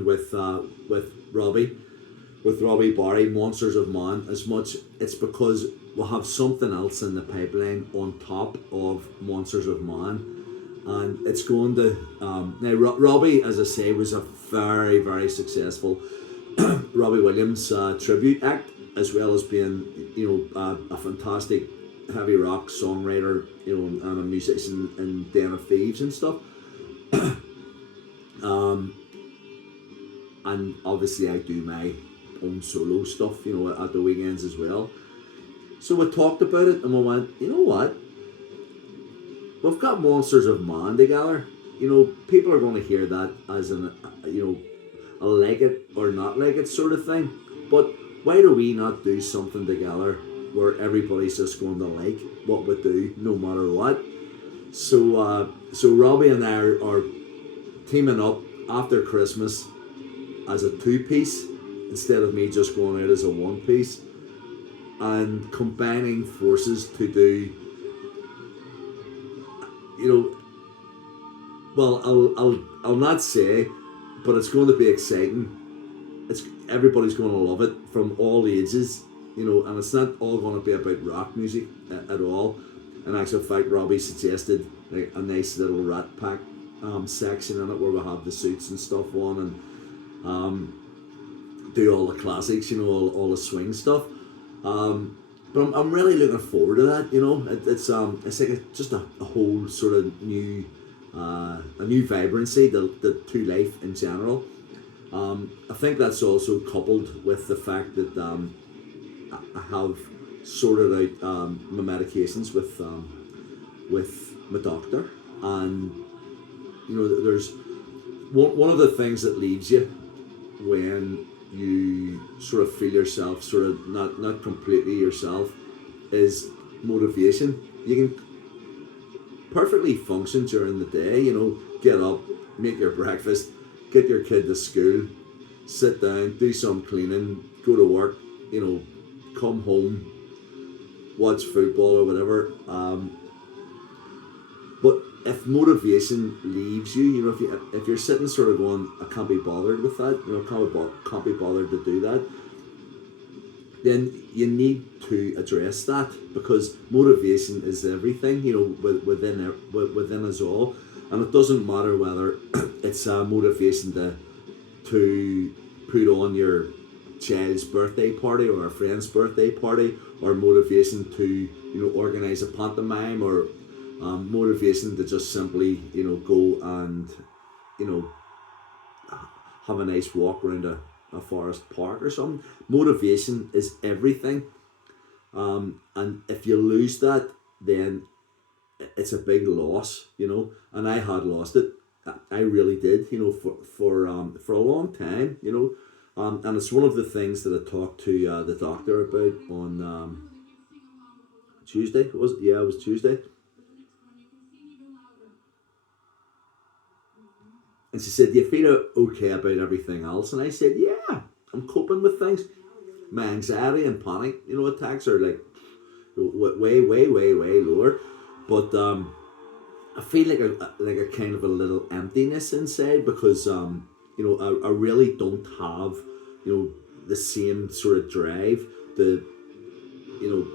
with Robbie, with Robbie Barry, Monsters of Man, as much it's because we'll have something else in the pipeline on top of Monsters of Man, and it's going to now Robbie, as I say, was a very very successful Robbie Williams tribute act, as well as being a fantastic heavy rock songwriter, and a musician in Den of Thieves and stuff. um, and obviously I do my own solo stuff, at the weekends as well. So we talked about it and we went, you know what? We've got Monsters of Man together. People are going to hear that as a like it or not like it sort of thing. But why do we not do something together where everybody's just going to like what we do no matter what? So Robbie and I are teaming up after Christmas as a two-piece instead of me just going out as a one-piece, and combining forces to do, well, I'll not say, but it's going to be exciting. Everybody's going to love it from all ages, and it's not all going to be about rock music at all. In actual fact, Robbie suggested like a nice little Rat Pack section in it where we have the suits and stuff on, and do all the classics, all the swing stuff. But I'm really looking forward to that. It's like just a whole sort of new a new vibrancy to life in general. I think that's also coupled with the fact that I have sorted out my medications with my doctor, and there's one of the things that leaves you when you sort of feel yourself sort of not completely yourself is motivation. You can perfectly function during the day, get up, make your breakfast, get your kid to school, sit down, do some cleaning, go to work, come home, watch football or whatever. But if motivation leaves you, if you're sitting sort of going, I can't be bothered with that, can't be bothered to do that, then you need to address that, because motivation is everything, within us all, and it doesn't matter whether it's a motivation to put on your child's birthday party or a friend's birthday party, or motivation to organize a pantomime, or motivation to just simply go and have a nice walk around a forest park or something. Motivation is everything, and if you lose that, then it's a big loss, and I had lost it. I really did, for a long time, and it's one of the things that I talked to the doctor about on Tuesday. Was it? Yeah, it was Tuesday. And she said, "Do you feel okay about everything else?" And I said, "Yeah, I'm coping with things. My anxiety and panic, attacks are like way, way, way, way lower, but I feel like a kind of a little emptiness inside, because I really don't have the same sort of drive to you know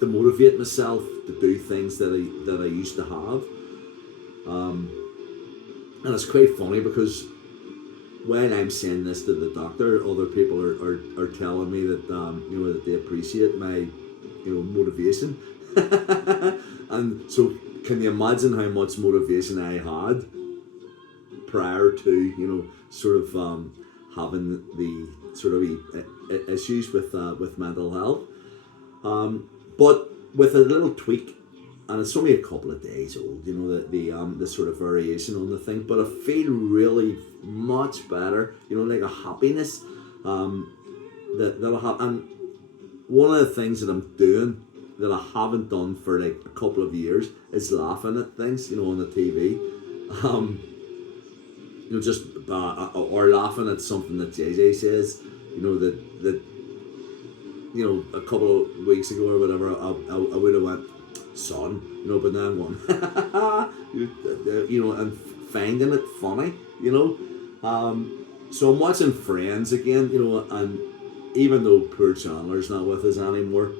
to motivate myself to do things that I used to have." And it's quite funny, because when I'm saying this to the doctor, other people are telling me that that they appreciate my motivation. And so, can you imagine how much motivation I had prior to sort of having the sort of issues with mental health? But with a little tweak, and it's only a couple of days old, the sort of variation on the thing, but I feel really much better, like a happiness that I have. And one of the things that I'm doing that I haven't done for like a couple of years is laughing at things, on the TV. Just or laughing at something that JJ says, that a couple of weeks ago or whatever, I would have went, "Son," but then one, and finding it funny, So I'm watching Friends again, and even though poor Chandler's not with us anymore,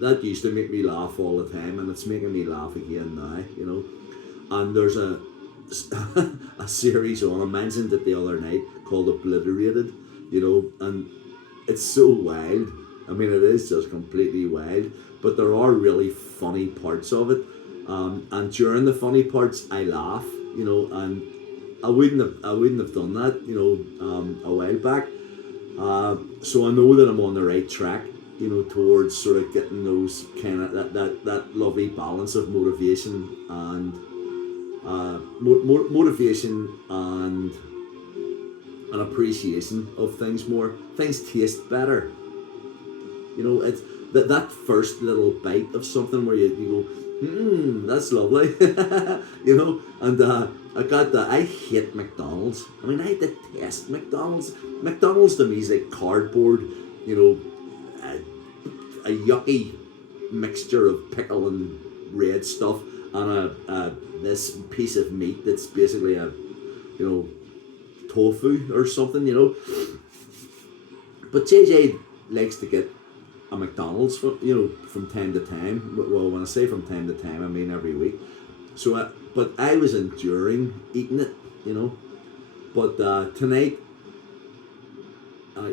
that used to make me laugh all the time, and it's making me laugh again now. And there's a a series on. I mentioned it the other night called Obliterated, and it's so wild. I mean, it is just completely wild, but there are really funny parts of it. And during the funny parts, I laugh, and I wouldn't have done that, a while back. So I know that I'm on the right track, towards sort of getting those kind of that lovely balance of motivation and motivation and an appreciation of things more. Things taste better. It's that first little bite of something where you go, that's lovely, And I hate McDonald's. I mean, I detest McDonald's. McDonald's to me is like cardboard, a yucky mixture of pickle and red stuff, and this piece of meat that's basically a, tofu or something, But JJ likes to get a McDonald's from time to time. Well, when I say from time to time, I mean every week. But I was enduring eating it, But tonight,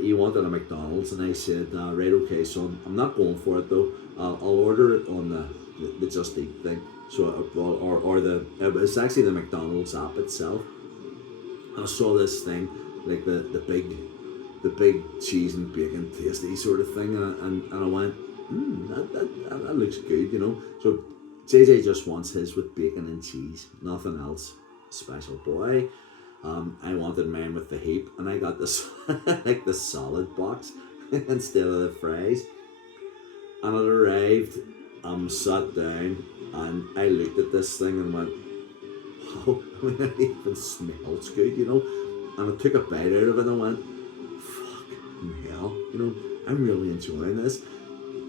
he wanted a McDonald's, and I said, right, okay, son, I'm not going for it though. I'll order it on the Just Eat thing. So it's actually the McDonald's app itself. And I saw this thing, like the big cheese and bacon tasty sort of thing, and I went, that looks good, So JJ just wants his with bacon and cheese, nothing else special. Boy, I wanted mine with the heap, and I got this like the solid box instead of the fries. And it arrived, sat down, and I looked at this thing and went, wow, I mean, it even smells good, And I took a bite out of it and I went, fucking hell, I'm really enjoying this.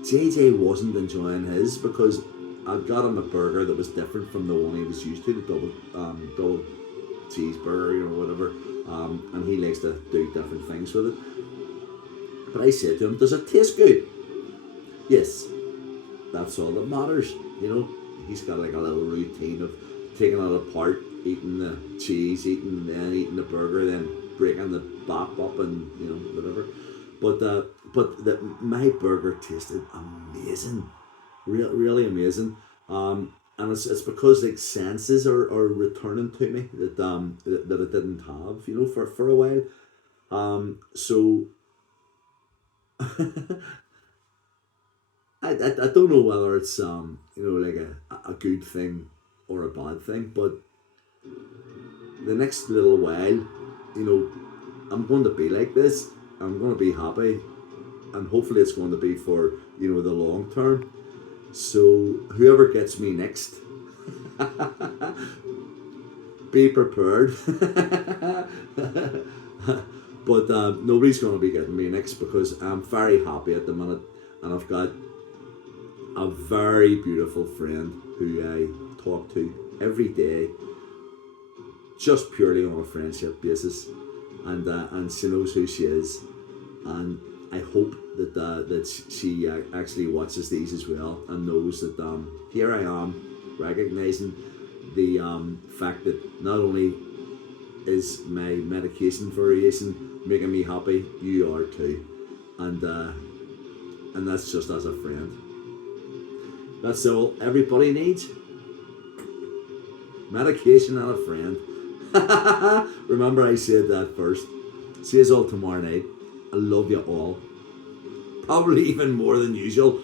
JJ wasn't enjoying his because I got him a burger that was different from the one he was used to, the double cheeseburger, whatever. And he likes to do different things with it. But I said to him, does it taste good? Yes, that's all that matters. He's got like a little routine of taking it apart, eating the cheese, eating the burger, then breaking the bap up and whatever. But my burger tasted amazing, really amazing. And it's because like senses are returning to me that I didn't have for a while. So I don't know whether it's like a good thing or a bad thing, but the next little while, I'm going to be like this. I'm going to be happy, and hopefully it's going to be for the long term. So whoever gets me next, be prepared. But nobody's going to be getting me next because I'm very happy at the minute, and I've got a very beautiful friend who I talk to every day, just purely on a friendship basis, and she knows who she is, and I hope that she actually watches these as well and knows that here I am, recognizing the fact that not only is my medication variation making me happy, you are too, and that's just as a friend. That's all everybody needs. Medication and a friend. Remember I said that first. See us all tomorrow night. I love you all. Probably even more than usual.